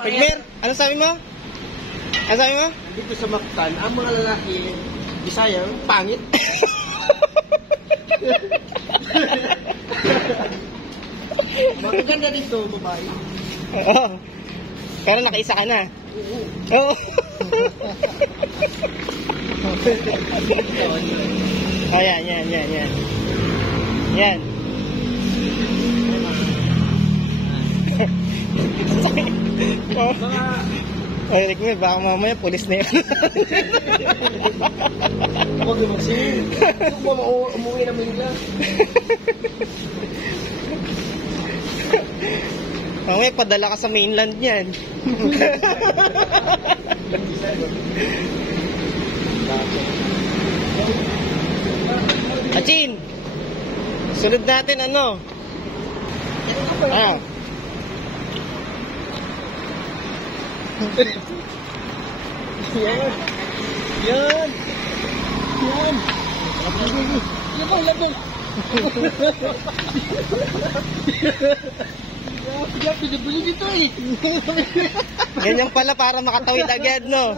Pagmer, ano sabi mo? Ano sabi mo? Dito sa Mactan, ang mga lalaki, Bisaya, pangit. Maganda dito, babae. Oo. Pero nakaisa ka na. Oo. Oh, yan. Yan. Oh. Ay, Rick Mer, baka mamaya pulis na yan. Huwag na magsingin. Huwag mo umuwi na Manila. Mamaya padala ka sa mainland yan. Achin! Sunod natin ano? Ah. Yan. Labol. Pinabili dito eh. Ganyan pala para makatawid agad, no?